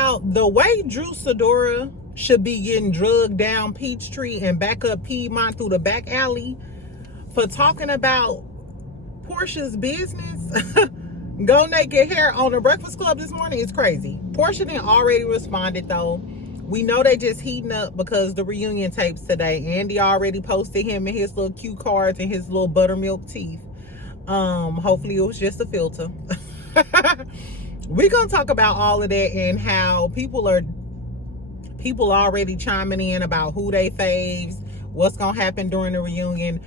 Now, the way Drew Sidora should be getting drugged down Peachtree and back up Piedmont through the back alley for talking about Porsha's business, go naked hair on the Breakfast Club this morning is crazy. Porsha didn't already responded though. We know they just heating up because the reunion tapes today. Andy already posted him and his little cue cards and his little buttermilk teeth. Hopefully it was just a filter. We're gonna talk about all of that and how people already chiming in about who they faves, what's gonna happen during the reunion.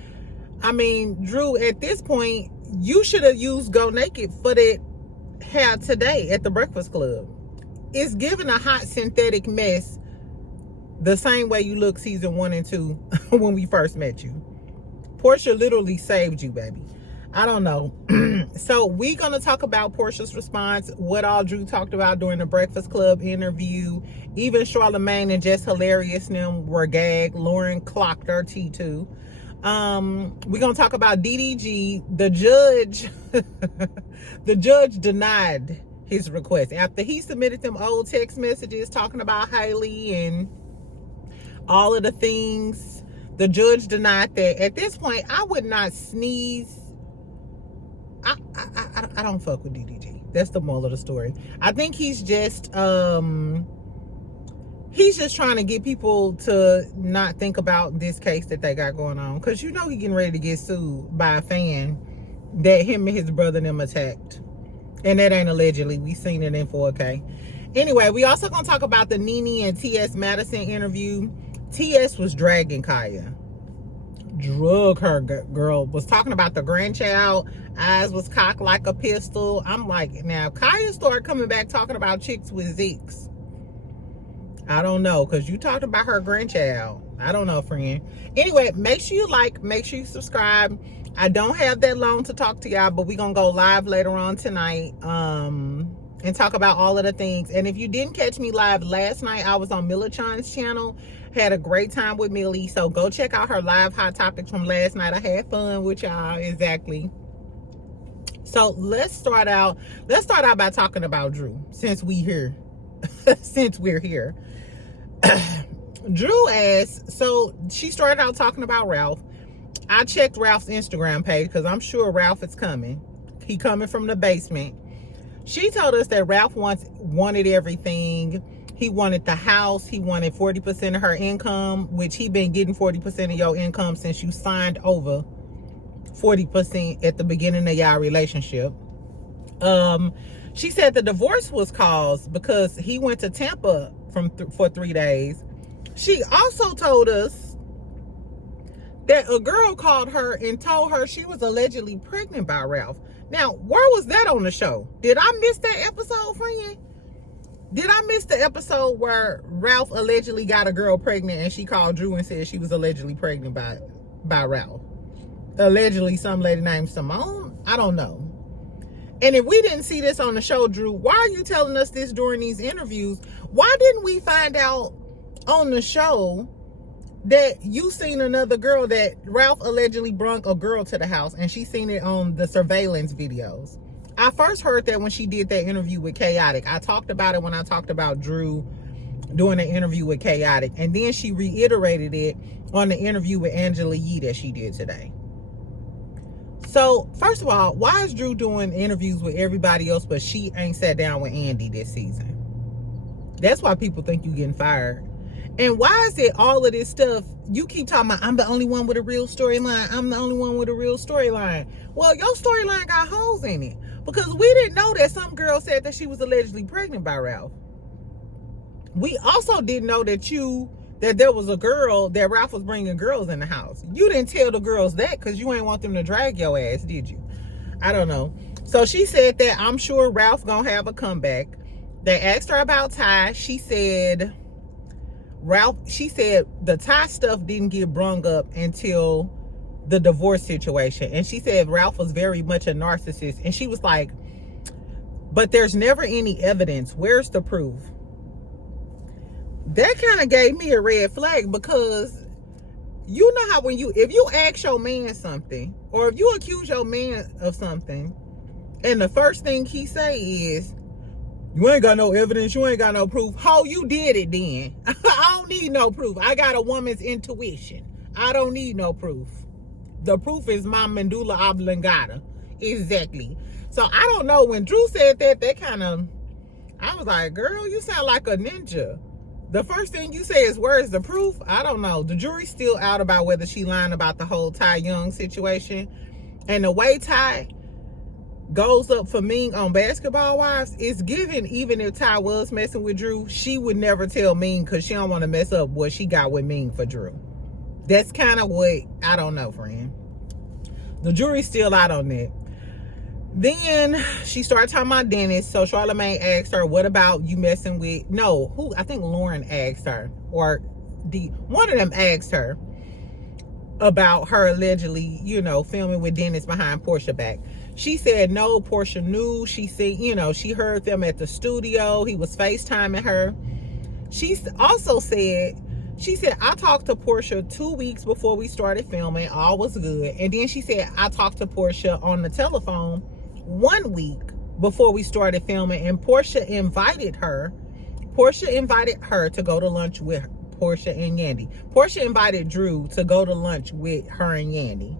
I mean, Drew, at this point, you should have used Go Naked for that hair today at the Breakfast Club. It's giving a hot synthetic mess the same way you look season 1 and 2 when we first met you. Porsha literally saved you, baby. I don't know. So we're going to talk about Porsha's response, what all Drew talked about during the Breakfast Club interview. Even Charlamagne and Just Hilarious and them were gagged. Lauren clocked her T2. We're going to talk about DDG. The judge denied his request after he submitted them old text messages talking about Halle and all of the things. The judge denied that. At this point, I would not sneeze. I don't fuck with DDG. That's the moral of the story. I think he's just trying to get people to not think about this case that they got going on, because you know he getting ready to get sued by a fan that him and his brother them attacked, and that ain't allegedly. We seen it in 4K. Anyway, we also gonna talk about the Nene and TS Madison interview. TS was dragging Kaya. Drug her, girl. Was talking about the grandchild. Eyes was cocked like a pistol. I'm like, now Kaya started coming back talking about chicks with Zeeks. I don't know, because you talked about her grandchild. I don't know, friend. Anyway, make sure you like, make sure you subscribe. I don't have that long to talk to y'all, but we're gonna go live later on tonight and talk about all of the things. And if you didn't catch me live last night, I was on Millichan's channel. Had a great time with Millie, so go check out her live hot topics from last night. I had fun with y'all. Exactly. So let's start out by talking about Drew, since we're here. Drew asked, so she started out talking about Ralph. I checked Ralph's Instagram page because I'm sure Ralph is coming. He coming from the basement. She told us that Ralph wanted everything. He wanted the house. He wanted 40% of her income, which he been getting 40% of your income since you signed over 40% at the beginning of y'all relationship. She said the divorce was caused because he went to Tampa for 3 days. She also told us that a girl called her and told her she was allegedly pregnant by Ralph. Now, where was that on the show? Did I miss that episode, friend? Did I miss the episode where Ralph allegedly got a girl pregnant and she called Drew and said she was allegedly pregnant by Ralph? Allegedly some lady named Simone? I don't know. And if we didn't see this on the show, Drew, why are you telling us this during these interviews? Why didn't we find out on the show that you seen another girl, that Ralph allegedly brung a girl to the house and she seen it on the surveillance videos? I first heard that when she did that interview with Chaotic. I talked about it when I talked about Drew doing an interview with Chaotic. And then she reiterated it on the interview with Angela Yee that she did today. So, first of all, why is Drew doing interviews with everybody else but she ain't sat down with Andy this season? That's why people think you getting fired. And why is it all of this stuff, you keep talking about, I'm the only one with a real storyline. I'm the only one with a real storyline. Well, your storyline got holes in it. Because we didn't know that some girl said that she was allegedly pregnant by Ralph. We also didn't know that there was a girl, that Ralph was bringing girls in the house. You didn't tell the girls that because you ain't want them to drag your ass, did you? I don't know. So she said that I'm sure Ralph gonna have a comeback. They asked her about Ty. She said the Ty stuff didn't get brung up until the divorce situation. And she said Ralph was very much a narcissist. And she was like, but there's never any evidence. Where's the proof? That kind of gave me a red flag, because you know how if you ask your man something, or if you accuse your man of something, and the first thing he say is, You ain't got no evidence. You ain't got no proof. Ho, you did it then. I don't need no proof. I got a woman's intuition. I don't need no proof. The proof is my medulla oblongata. Exactly. So I don't know. When Drew said that kind of, I was like, girl, you sound like a ninja. The first thing you say is, where's the proof? I don't know. The jury's still out about whether she lying about the whole Ty Young situation. And the way Ty goes up for Ming on Basketball Wives, it's given, even if Ty was messing with Drew, she would never tell Ming because she don't want to mess up what she got with Ming for Drew. That's kind of what, I don't know, friend. The jury's still out on that. Then she started talking about Dennis. So Charlamagne asked her, what about you messing with, no, who, I think Lauren asked her, or one of them asked her about her allegedly, you know, filming with Dennis behind Porsha back. She said, no, Porsha knew. She said, you know, she heard them at the studio. He was FaceTiming her. She also said, I talked to Porsha 2 weeks before we started filming. All was good. And then she said, I talked to Porsha on the telephone 1 week before we started filming. And Porsha invited her to go to lunch with Porsha and Yandy. Porsha invited Drew to go to lunch with her and Yandy.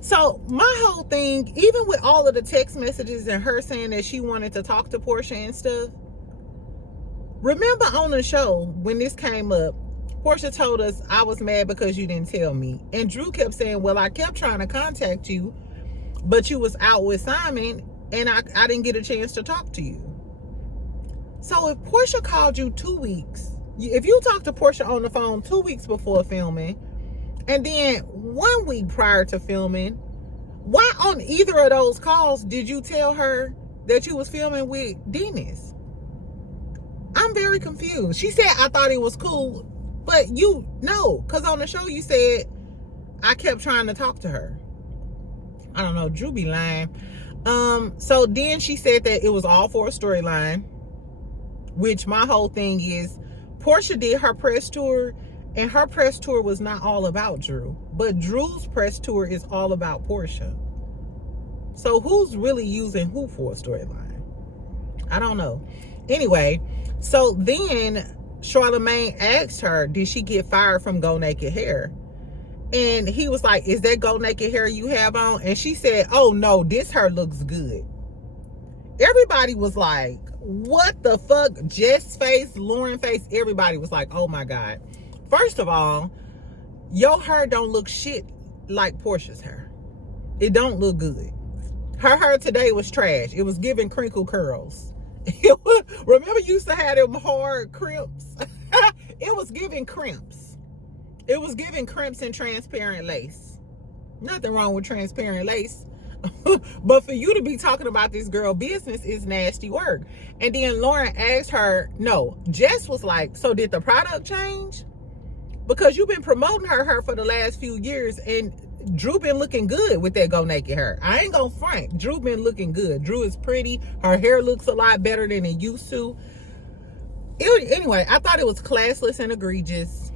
So my whole thing, even with all of the text messages and her saying that she wanted to talk to Porsha and stuff, remember on the show when this came up, Porsha told us, I was mad because you didn't tell me. And Drew kept saying, well, I kept trying to contact you, but you was out with Simon and I didn't get a chance to talk to you. So if Porsha called you 2 weeks, if you talked to Porsha on the phone 2 weeks before filming, and then 1 week prior to filming, why on either of those calls did you tell her that you was filming with Dennis? I'm very confused. She said, I thought it was cool, but because on the show you said, I kept trying to talk to her. I don't know, Drew be lying. So then she said that it was all for a storyline, which my whole thing is, Porsha did her press tour, and her press tour was not all about Drew, but Drew's press tour is all about Porsha. So who's really using who for a storyline? I don't know. Anyway, so then Charlamagne asked her, did she get fired from Go Naked Hair? And he was like, is that Go Naked Hair you have on? And she said, oh no, this hair looks good. Everybody was like, what the fuck? Jess face, Lauren face, everybody was like, oh my God. First of all, your hair don't look shit like Porsha's hair. It don't look good. Her hair today was trash. It was giving crinkle curls. Remember you used to have them hard crimps? It was giving crimps. It was giving crimps and transparent lace. Nothing wrong with transparent lace. But for you to be talking about this girl business is nasty work. And then Lauren asked her, no, Jess was like, so did the product change? Because you've been promoting her hair for the last few years, and Drew been looking good with that Go Naked hair. I ain't gonna front. Drew been looking good. Drew is pretty. Her hair looks a lot better than it used to. Anyway, I thought it was classless and egregious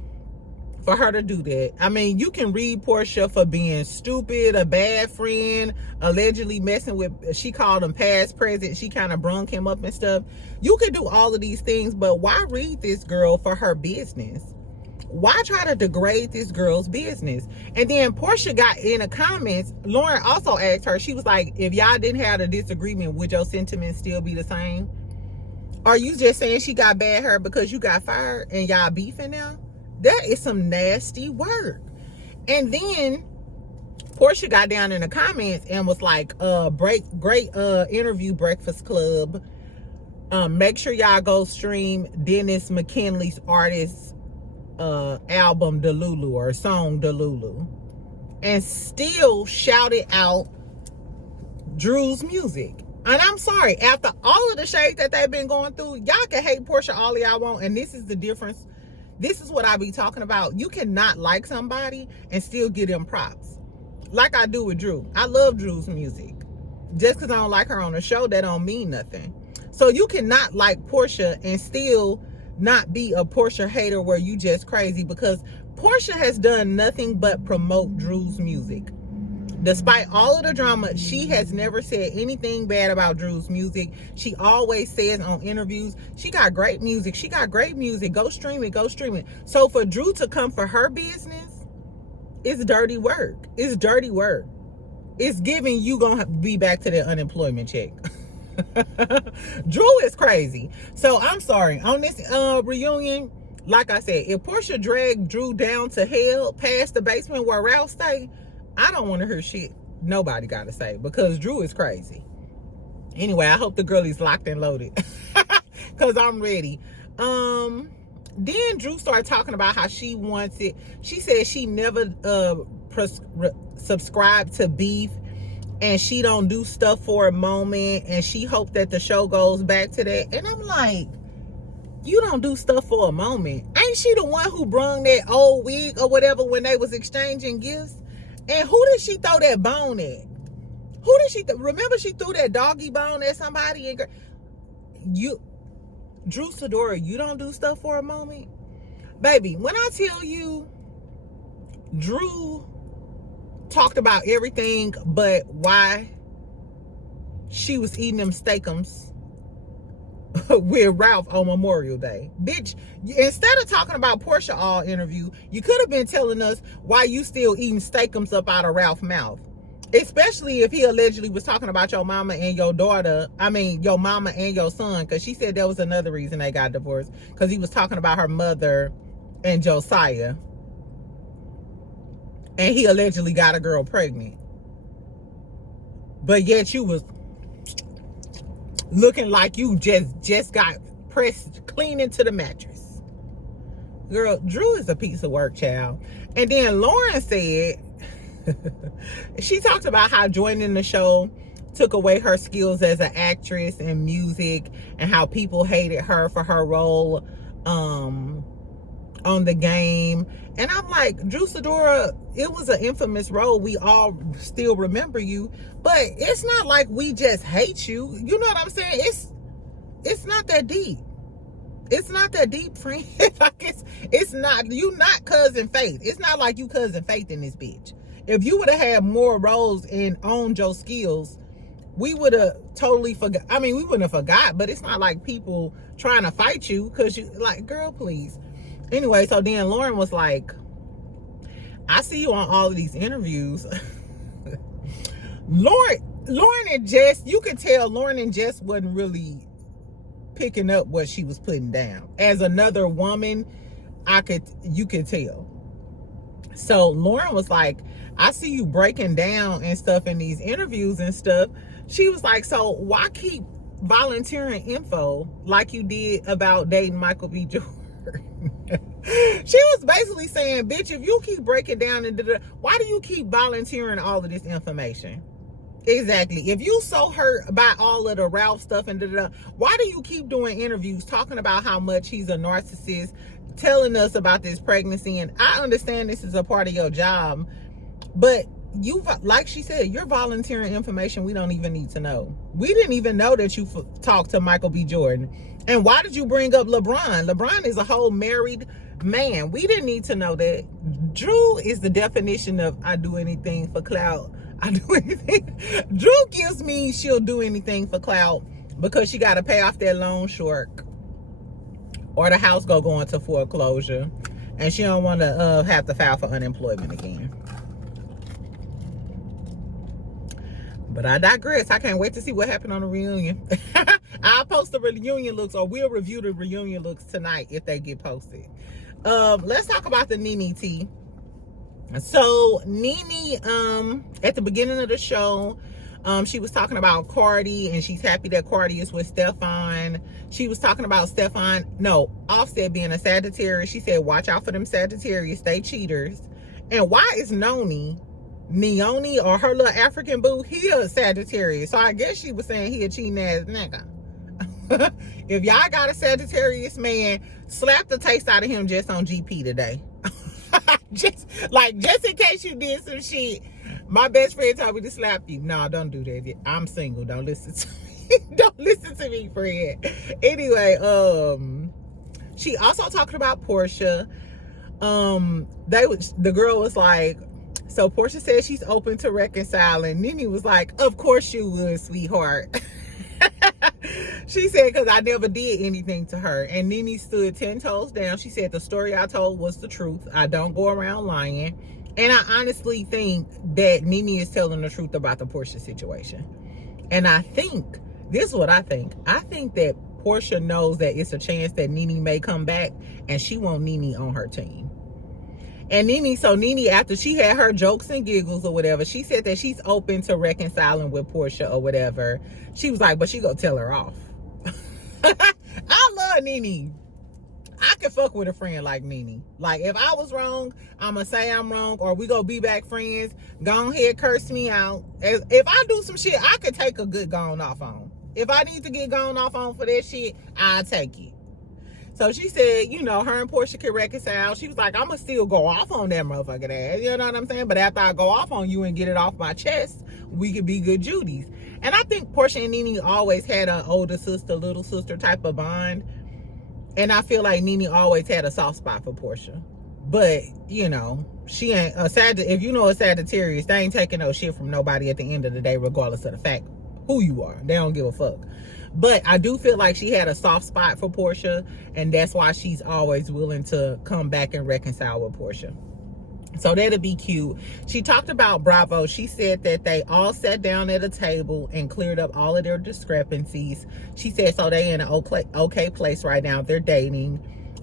for her to do that. I mean, you can read Porsha for being stupid, a bad friend, allegedly messing with, she called him past, present. She kind of brung him up and stuff. You could do all of these things, but why read this girl for her business? Why try to degrade this girl's business? And then Porsha got in the comments, Lauren also asked her, she was like, if y'all didn't have a disagreement, would your sentiments still be the same? Are you just saying she got bad hair because you got fired and y'all beefing now? That is some nasty work. And then Porsha got down in the comments and was like, great interview, Breakfast Club. Make sure y'all go stream Dennis McKinley's artist album Delulu, or song Delulu, and still shouted out Drew's music. And I'm sorry, after all of the shade that they've been going through, y'all can hate Porsha all y'all want, and this is the difference. This is what I be talking about. You cannot like somebody and still give them props, like I do with Drew. I love Drew's music. Just because I don't like her on the show, that don't mean nothing. So you cannot like Porsha and still not be a Porsha hater where you just crazy, because Porsha has done nothing but promote Drew's music. Despite all of the drama, she has never said anything bad about Drew's music. She always says on interviews, she got great music. She got great music. Go stream it. Go stream it. So for Drew to come for her business, it's dirty work. It's dirty work. It's giving you gonna be back to the unemployment check. Drew is crazy. So I'm sorry. On this reunion, like I said, if Porsha dragged Drew down to hell past the basement where Ralph stayed, I don't want to hear shit nobody got to say, because Drew is crazy. Anyway, I hope the girl is locked and loaded, because I'm ready. Then Drew started talking about how she wants it. She said she never subscribed to beef, and she don't do stuff for a moment, and she hoped that the show goes back to that. And I'm like, you don't do stuff for a moment. Ain't she the one who brung that old wig or whatever when they was exchanging gifts? And who did she throw that bone at? Who did she remember she threw that doggy bone at somebody? And you, Drew Sidora, you don't do stuff for a moment? Baby, when I tell you, Drew talked about everything but why she was eating them steakums with Ralph on Memorial Day. Bitch, instead of talking about Porsha all interview, you could have been telling us why you still eating steakums up out of Ralph's mouth. Especially if he allegedly was talking about your mama and your daughter. I mean, your mama and your son, because she said that was another reason they got divorced, because he was talking about her mother and Josiah. And he allegedly got a girl pregnant. But yet you was looking like you just got pressed clean into the mattress. Girl, Drew is a piece of work, child. And then Lauren said, she talked about how joining the show took away her skills as an actress in music, and how people hated her for her role on The Game. And I'm like, Drew Sidora, it was an infamous role. We all still remember you, but it's not like we just hate you. You know what I'm saying? It's not that deep. It's not that deep, friend. Like it's not, you not Cousin Faith. It's not like you Cousin Faith in this bitch. If you would have had more roles and owned your skills, we would have totally forgot. I mean, we wouldn't have forgot, but it's not like people trying to fight you because you, like, girl, please. Anyway, so then Lauren was like, I see you on all of these interviews. Lauren and Jess, you could tell Lauren and Jess wasn't really picking up what she was putting down. As another woman, you could tell. So Lauren was like, I see you breaking down and stuff in these interviews and stuff. She was like, so why keep volunteering info like you did about dating Michael B. Jordan? She was basically saying, bitch, if you keep breaking down and why do you keep volunteering all of this information? Exactly. If you so hurt by all of the Ralph stuff and why do you keep doing interviews talking about how much he's a narcissist, telling us about this pregnancy? And I understand this is a part of your job, but you, like she said, you're volunteering information we don't even need to know. We didn't even know that you talked to Michael B. Jordan. And why did you bring up LeBron? LeBron is a whole married man. We didn't need to know that. Drew is the definition of I do anything for clout. I do anything. Drew gives me she'll do anything for clout because she got to pay off that loan short, or the house go into foreclosure, and she don't want to have to file for unemployment again. But I digress. I can't wait to see what happened on the reunion. I'll post the reunion looks, or we'll review the reunion looks tonight if they get posted. Let's talk about the Nene tea. So Nene, at the beginning of the show, she was talking about Cardi, and she's happy that Cardi is with Stefan. She was talking about Offset being a Sagittarius. She said, watch out for them Sagittarius, they cheaters. And why is Neone, or her little African boo, he a Sagittarius? So I guess she was saying he a cheating ass nigga. If y'all got a Sagittarius man, slap the taste out of him just on GP today. just in case you did some shit. My best friend told me to slap you. No, don't do that. I'm single. Don't listen to me. Don't listen to me, friend. Anyway, she also talked about Porsha. The girl was like, So Porsha said she's open to reconciling. Nene was like, of course you would, sweetheart. She said, because I never did anything to her. And Nene stood 10 toes down. She said, the story I told was the truth. I don't go around lying. And I honestly think that Nene is telling the truth about the Porsha situation. And I think, this is what I think. I think that Porsha knows that it's a chance that Nene may come back, and she want Nene on her team. And Nene, after she had her jokes and giggles or whatever, she said that she's open to reconciling with Porsha or whatever. She was like, but she gonna tell her off. I love Nene. I can fuck with a friend like Nene. Like, if I was wrong, I'm gonna say I'm wrong, or we gonna be back friends. Go ahead, curse me out. If I do some shit, I could take a good gone off on. If I need to get gone off on for that shit, I'll take it. So she said, you know, her and Porsha can reconcile. She was like, I'm gonna still go off on that motherfucking ass. You know what I'm saying? But after I go off on you and get it off my chest, we could be good Judies. And I think Porsha and Nene always had an older sister, little sister type of bond. And I feel like Nene always had a soft spot for Porsha. But, you know, she ain't a if you know a Sagittarius, they ain't taking no shit from nobody at the end of the day, regardless of the fact who you are. They don't give a fuck. But I do feel like she had a soft spot for Porsha, and that's why she's always willing to come back and reconcile with Porsha. So that'll be cute. She talked about Bravo. She said that they all sat down at a table and cleared up all of their discrepancies. She said, so they in an okay place right now. They're dating.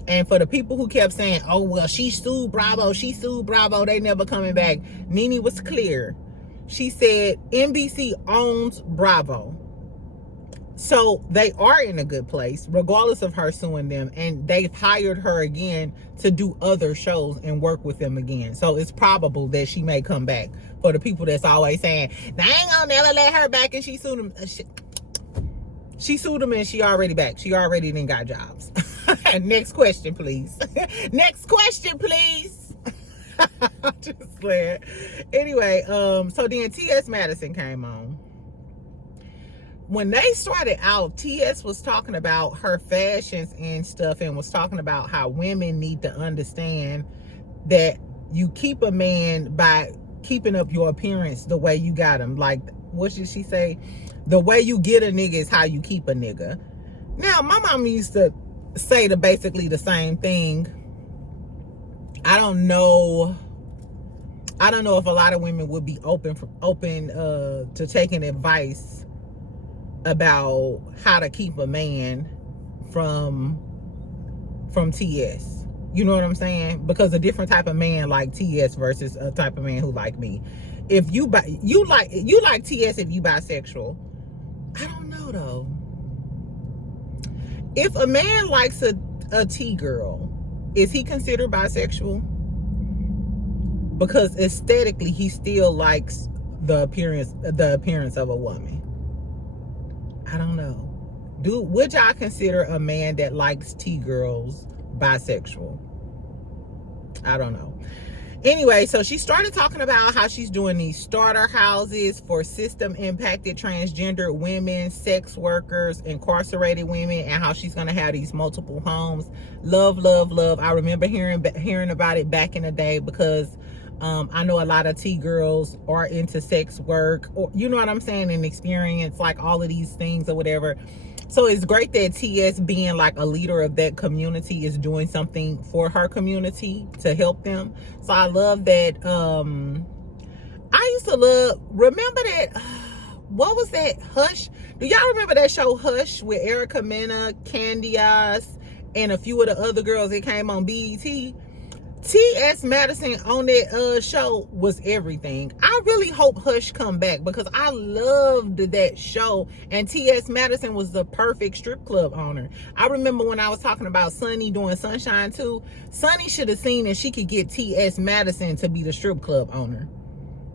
And for the people who kept saying, oh, well, she sued Bravo, they never coming back, Nene was clear. She said NBC owns Bravo. So they are in a good place, regardless of her suing them. And they've hired her again to do other shows and work with them again. So it's probable that she may come back. For the people that's always saying, they ain't gonna never let her back, and she sued them. She sued them and she already back. She already done got jobs. Next question, please. Next question, please. Just glad. Anyway, so then TS Madison came on. When they started out, TS was talking about her fashions and stuff, and was talking about how women need to understand that you keep a man by keeping up your appearance the way you got him. Like, what did she say? The way you get a nigga is how you keep a nigga. Now, my mom used to say basically the same thing. I don't know if a lot of women would be open to taking advice about how to keep a man from TS. You know what I'm saying? Because a different type of man like TS versus a type of man who like me. If you like TS if you bisexual. I don't know though. If a man likes a T girl, is he considered bisexual? Because aesthetically he still likes the appearance of a woman. I don't know. Would y'all consider a man that likes T-girls bisexual? I don't know. Anyway, so she started talking about how she's doing these starter houses for system-impacted transgender women, sex workers, incarcerated women, and how she's going to have these multiple homes. Love, love, love. I remember hearing about it back in the day because I know a lot of T-girls are into sex work, or you know what I'm saying, and experience like all of these things or whatever. So it's great that TS, being like a leader of that community, is doing something for her community to help them. So I love that. I used to remember that, what was that, Hush? Do y'all remember that show Hush with Erica Mena, Candias, and a few of the other girls that came on BET? TS Madison on that show was everything. I really hope Hush come back because I loved that show, and TS Madison was the perfect strip club owner. I remember when I was talking about Sunny doing Sunshine too. Sunny should have seen that she could get TS Madison to be the strip club owner,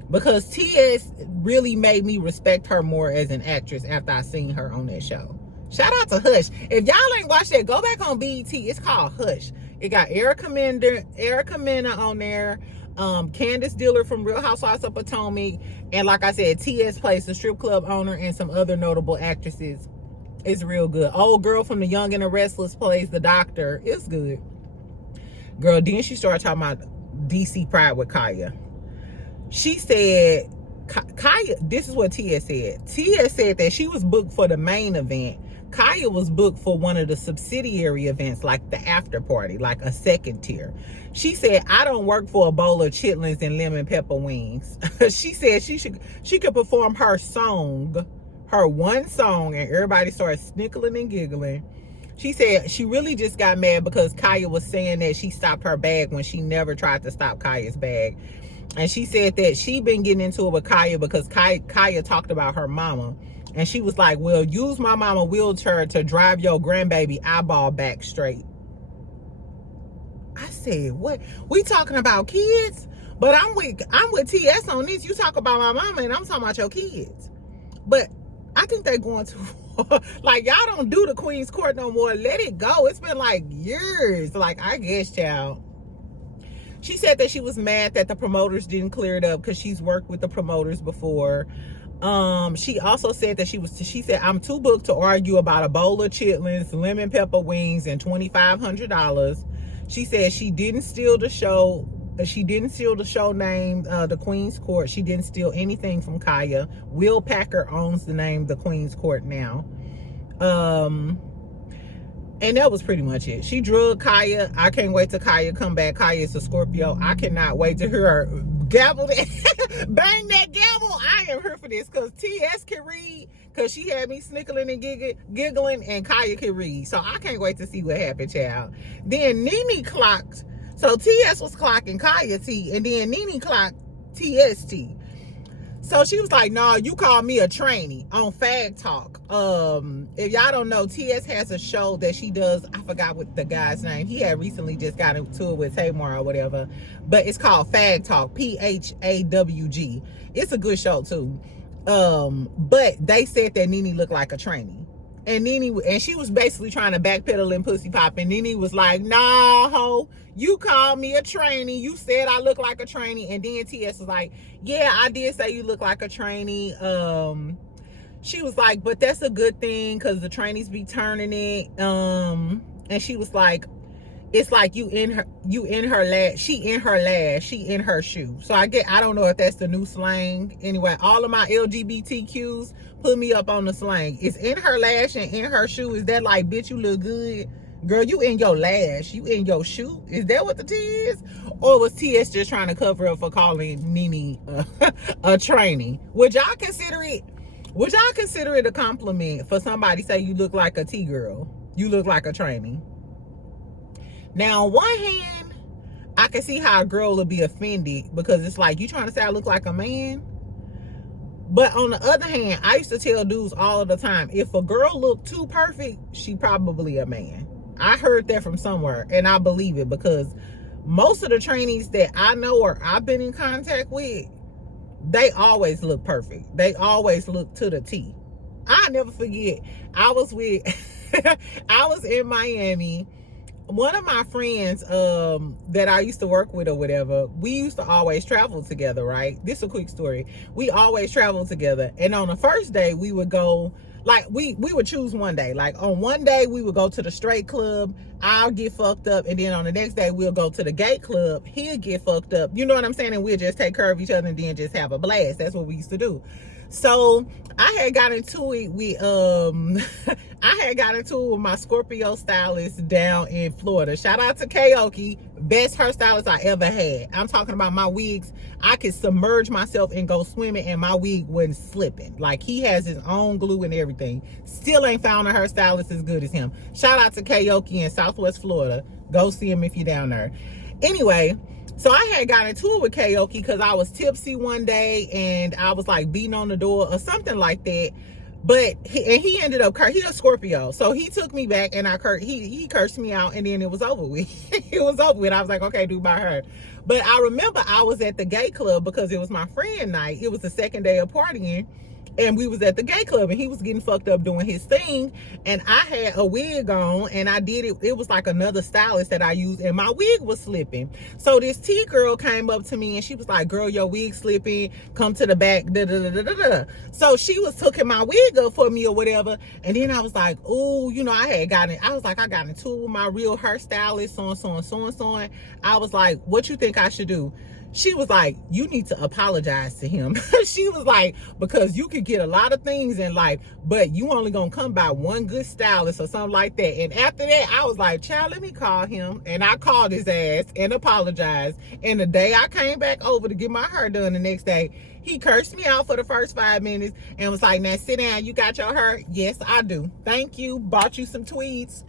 because TS really made me respect her more as an actress after I seen her on that show. Shout out to Hush. If y'all ain't watched that, go back on BET. It's called Hush. It got Erica Mena on there, Candace Diller from Real Housewives of Potomac, and like I said, T.S. plays the strip club owner, and some other notable actresses. It's real good. Old girl from The Young and the Restless plays the doctor. It's good. Girl, then she started talking about DC Pride with Kaya. she said, Kaya, this is what TS said. TS said that she was booked for the main event. Kaya was booked for one of the subsidiary events, like the after party, like a second tier. She said, I don't work for a bowl of chitlins and lemon pepper wings. She said she could perform her song, her one song, and everybody started snickling and giggling. She said she really just got mad because Kaya was saying that she stopped her bag when she never tried to stop Kaya's bag. And she said that she been getting into it with Kaya because Kaya talked about her mama. And she was like, well, use my mama wheelchair to drive your grandbaby eyeball back straight. I said, what? We talking about kids? But I'm with TS on this. You talk about my mama and I'm talking about your kids. But I think they're going too far. Like, y'all don't do the Queen's Court no more. Let it go. It's been like years. Like, I guess, child. She said that she was mad that the promoters didn't clear it up because she's worked with the promoters before. She also said that she said, I'm too booked to argue about a bowl of chitlins, lemon pepper wings, and $2,500. She said she didn't steal the show. She didn't steal the show name, the Queen's Court. She didn't steal anything from Kaya. Will Packer owns the name, the Queen's Court now. And that was pretty much it. She drugged Kaya. I can't wait till Kaya come back. Kaya is a Scorpio. I cannot wait to hear her gavel that, bang that gavel. I am here for this because TS can read, because she had me snickling and giggling, and Kaya can read. So I can't wait to see what happened, child. Then Nene clocked. So TS was clocking Kaya T, and then Nene clocked TST. So she was like, no, you call me a trainee on Fag Talk. If y'all don't know, TS has a show that she does. I forgot what the guy's name. He had recently just got into it with Tamar or whatever. But it's called Fag Talk, PHAWG. It's a good show too. But they said that Nene looked like a trainee. And she was basically trying to backpedal and pussy pop. And Nene was like, nah, ho, you called me a trainee. You said I look like a trainee. And then TS was like, yeah, I did say you look like a trainee. She was like, but that's a good thing because the trainees be turning it. And she was like, it's like she in her shoe. So I don't know if that's the new slang. Anyway, all of my LGBTQs, put me up on the slang. It's in her lash and in her shoe. Is that like, bitch, you look good? Girl, you in your lash, you in your shoe. Is that what the T is? Or was TS just trying to cover up for calling Nene a trainee? Would y'all consider it a compliment for somebody say you look like a T girl? You look like a trainee. Now, on one hand, I can see how a girl would be offended because it's like, you trying to say I look like a man? But on the other hand, I used to tell dudes all of the time, if a girl looked too perfect, she probably a man. I heard that from somewhere, and I believe it because most of the trainees that I know or I've been in contact with, they always look perfect. They always look to the T. I'll never forget, I was in Miami. One of my friends that I used to work with or whatever, we used to always travel together, right? This is a quick story. We always traveled together. And on the first day, we would go, like, we would choose one day. Like, on one day, we would go to the straight club. I'll get fucked up. And then on the next day, we'll go to the gay club. He'll get fucked up. You know what I'm saying? And we'll just take care of each other and then just have a blast. That's what we used to do. So I had got into it with my Scorpio stylist down in Florida. Shout out to Kaoki, best hairstylist I ever had. I'm talking about my wigs. I could submerge myself and go swimming and my wig wasn't slipping. Like, he has his own glue and everything. Still ain't found a hairstylist as good as him. Shout out to Kaoki in Southwest Florida. Go see him if you're down there. Anyway, so I had got into it with Kaoki because I was tipsy one day and I was like beating on the door or something like that. But he ended up, he a Scorpio. So he took me back and he cursed me out and then it was over with. It was over with. I was like, okay, do by her. But I remember I was at the gay club because it was my friend night. It was the second day of partying. And we was at the gay club and he was getting fucked up doing his thing. And I had a wig on and I did it. It was like another stylist that I used and my wig was slipping. So this T girl came up to me and she was like, girl, your wig slipping. Come to the back. Da, da, da, da, da, da. So she was hooking my wig up for me or whatever. And then I was like, oh, you know, I got into it with my real hairstylist, so and so. I was like, what you think I should do? she was like, you need to apologize to him. She was like, because you could get a lot of things in life, but you only gonna come by one good stylist or something like that. And after that, I was like, child, let me call him. And I called his ass and apologized. And the day I came back over to get my hair done the next day, he cursed me out for the first 5 minutes and was like, now sit down, you got your hair? Yes, I do. Thank you. Bought you some tweeds.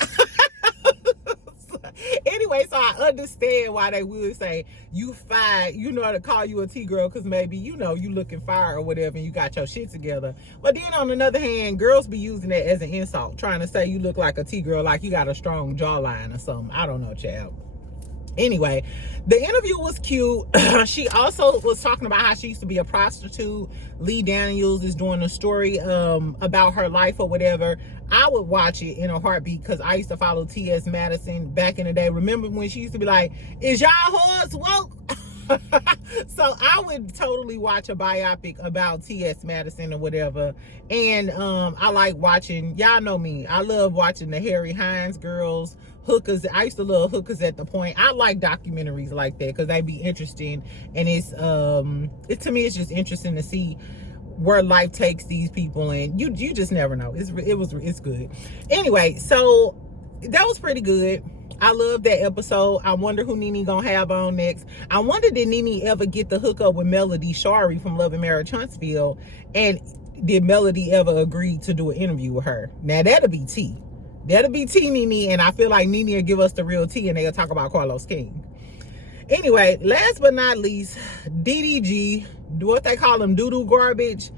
Anyway, so I understand why they would say you fine, you know, to call you a T-girl because maybe, you know, you looking fire or whatever and you got your shit together. But then on the other hand, girls be using that as an insult, trying to say you look like a T-girl, like you got a strong jawline or something. I don't know, child. Anyway, the interview was cute. She also was talking about how she used to be a prostitute. Lee Daniels is doing a story about her life or whatever. I would watch it in a heartbeat because I used to follow TS Madison back in the day. Remember when she used to be like, is y'all whores woke? So I would totally watch a biopic about TS Madison or whatever. And I like watching, y'all know me, I love watching the Harry Hines girls, hookers. I used to love Hookers at the Point. I like documentaries like that because they be interesting, and it's to me it's just interesting to see where life takes these people, and you just never know. It's good. Anyway, so that was pretty good. I love that episode. I wonder who Nene gonna have on next. I wonder, did Nene ever get the hookup with Melody Shari from Love and Marriage Huntsville, and did Melody ever agree to do an interview with her? Now that'll be tea. That'll be tea, Nene, and I feel like Nene will give us the real tea, and they'll talk about Carlos King. Anyway, last but not least, DDG, what they call them, doo-doo garbage.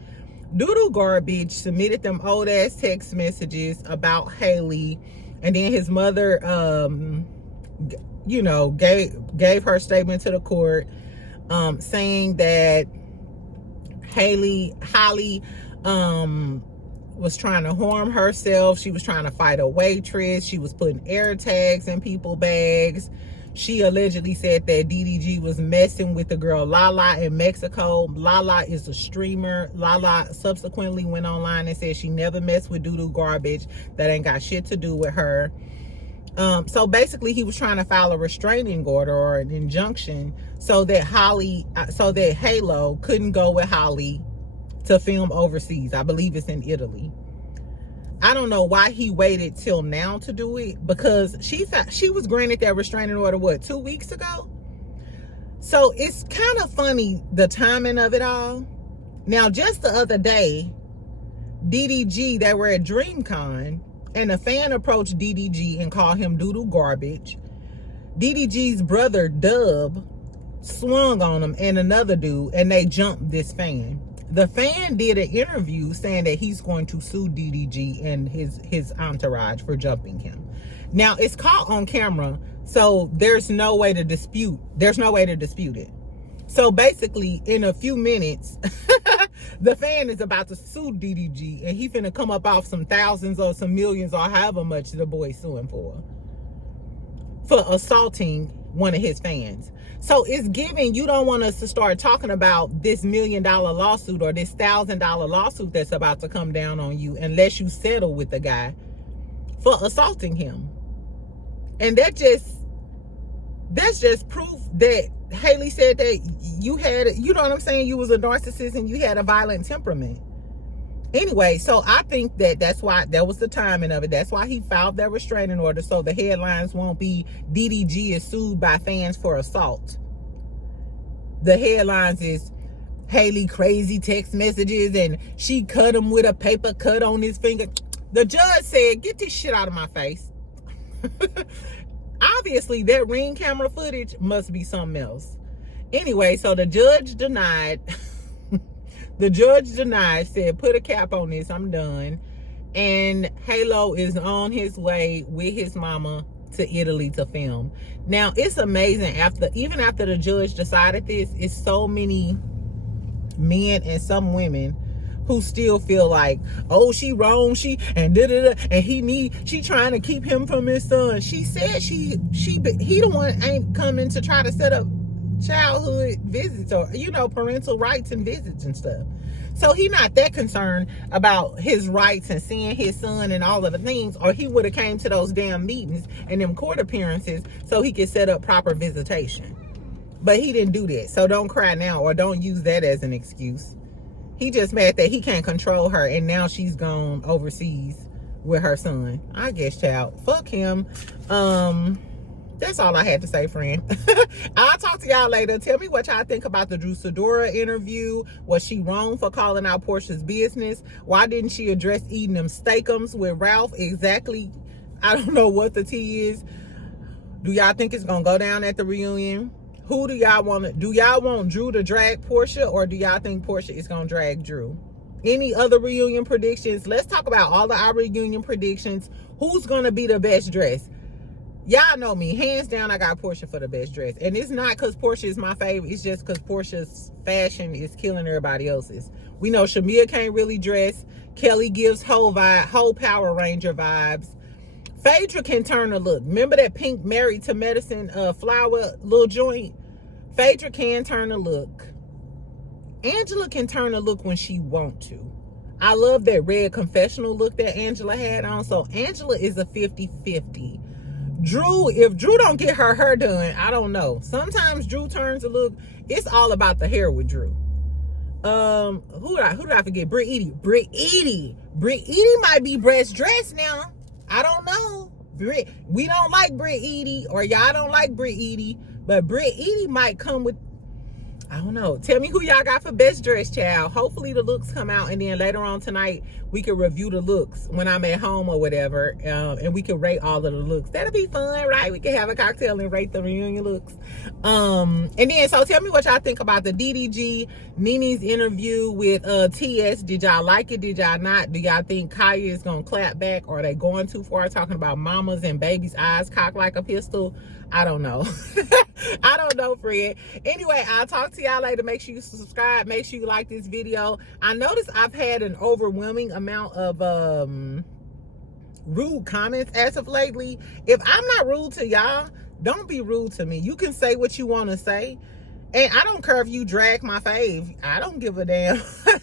Doo-doo garbage submitted them old ass text messages about Halle, and then his mother, you know, gave her statement to the court, saying that Halle was trying to harm herself. She was trying to fight a waitress. She was putting air tags in people's bags. She allegedly said that DDG was messing with the girl Lala in Mexico. Lala is a streamer. Lala subsequently went online and said she never messed with doo-doo garbage. That ain't got shit to do with her. So basically he was trying to file a restraining order or an injunction so that Halo couldn't go with Halle to film overseas. I believe it's in Italy. I don't know why he waited till now to do it, because she was granted that restraining order, what, 2 weeks ago? So it's kind of funny, the timing of it all. Now, just the other day, DDG, they were at DreamCon, and a fan approached DDG and called him doo-doo garbage. DDG's brother, Dub, swung on him and another dude, and they jumped this fan. The fan did an interview saying that he's going to sue DDG and his entourage for jumping him. Now, it's caught on camera, so there's no way to dispute it. So basically, in a few minutes, the fan is about to sue DDG, and he finna come up off some thousands or some millions or however much the boy's suing for assaulting one of his fans. So it's giving, you don't want us to start talking about this $1 million lawsuit or this $1,000 lawsuit that's about to come down on you unless you settle with the guy for assaulting him. And that's just proof that Halle said that you had, you know what I'm saying, you was a narcissist and you had a violent temperament. Anyway, so I think that's why, that was the timing of it. That's why he filed that restraining order, so the headlines won't be DDG is sued by fans for assault. The headlines is Halle crazy text messages and she cut him with a paper cut on his finger. The judge said, get this shit out of my face. Obviously, that Ring camera footage must be something else. Anyway, so the judge denied. The judge denied, said, put a cap on this, I'm done. And Halo is on his way with his mama to Italy to film. Now, it's amazing, even after the judge decided this, it's so many men and some women who still feel like, oh, she wrong, she trying to keep him from his son. She said he the one ain't coming to try to set up childhood visits or, you know, parental rights and visits and stuff. So he not that concerned about his rights and seeing his son and all of the things, or he would have came to those damn meetings and them court appearances so he could set up proper visitation. But he didn't do that. So don't cry now, or don't use that as an excuse. He just mad that he can't control her, and now she's gone overseas with her son. I guess, child. Fuck him. That's all I had to say, friend. I'll talk to y'all later. Tell me what y'all think about the Sidora interview. Was she wrong for calling out Porsha's business? Why didn't she address eating them steakums with Ralph? Exactly. I don't know what the tea is. Do y'all think it's gonna go down at the reunion? Who do y'all want? Do y'all want Drew to drag Porsha, or do y'all think Porsha is gonna drag Drew? Any other reunion predictions? Let's talk about all of our reunion predictions. Who's gonna be the best dressed? Y'all know me, hands down, I got Porsha for the best dress. And it's not because Porsha is my favorite. It's just because Porsha's fashion is killing everybody else's. We know Shamia can't really dress. Kelly gives whole Power Ranger vibes. Phaedra can turn a look. Remember that pink Married to Medicine flower little joint? Phaedra can turn a look. Angela can turn a look when she want to. I love that red confessional look that Angela had on. So Angela is a 50-50. Drew, if Drew don't get her hair done, I don't know. Sometimes Drew turns a look. It's all about the hair with Drew. Who did I forget? Britt Edie might be best dressed now. I don't know. We don't like Britt Edie, or y'all don't like Britt Edie, but Britt Edie might come with, I don't know. Tell me who y'all got for best dressed, child. Hopefully the looks come out, and then later on tonight we can review the looks when I'm at home or whatever, and we can rate all of the looks. That'll be fun, right? We can have a cocktail and rate the reunion looks. And then, so tell me what y'all think about the DDG Nene's interview with TS. Did y'all like it? Did y'all not? Do y'all think Kaya is gonna clap back, or are they going too far talking about mamas and babies' eyes cocked like a pistol? I don't know. I don't know, friend. Anyway, I'll talk to y'all later. Make sure you subscribe. Make sure you like this video. I noticed I've had an overwhelming amount of rude comments as of lately. If I'm not rude to y'all, don't be rude to me. You can say what you want to say. And I don't care if you drag my fave. I don't give a damn.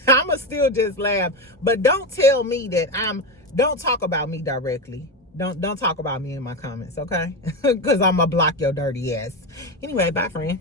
I'ma still just laugh. But don't tell me that don't talk about me directly. Don't talk about me in my comments, okay? Because I'm going to block your dirty ass. Anyway, bye, friend.